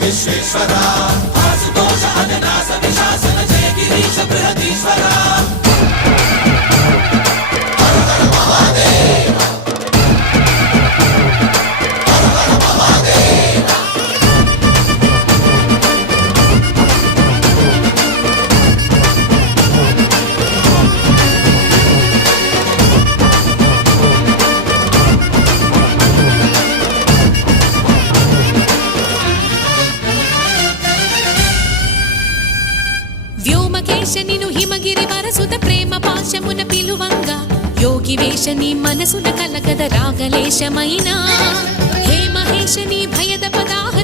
విశ్వేశ్వర ఆశుతోష అవినాశ విశాసన జయ గిరీశ బృహదీశ్వర వ్యోమకేశనిను హిమగిరి వరసుత ప్రేమ పాశమున పిలువంగా యోగి వేషని మనసున కలగద రాగలేశమైనా హే మహేశని భయద పదాహ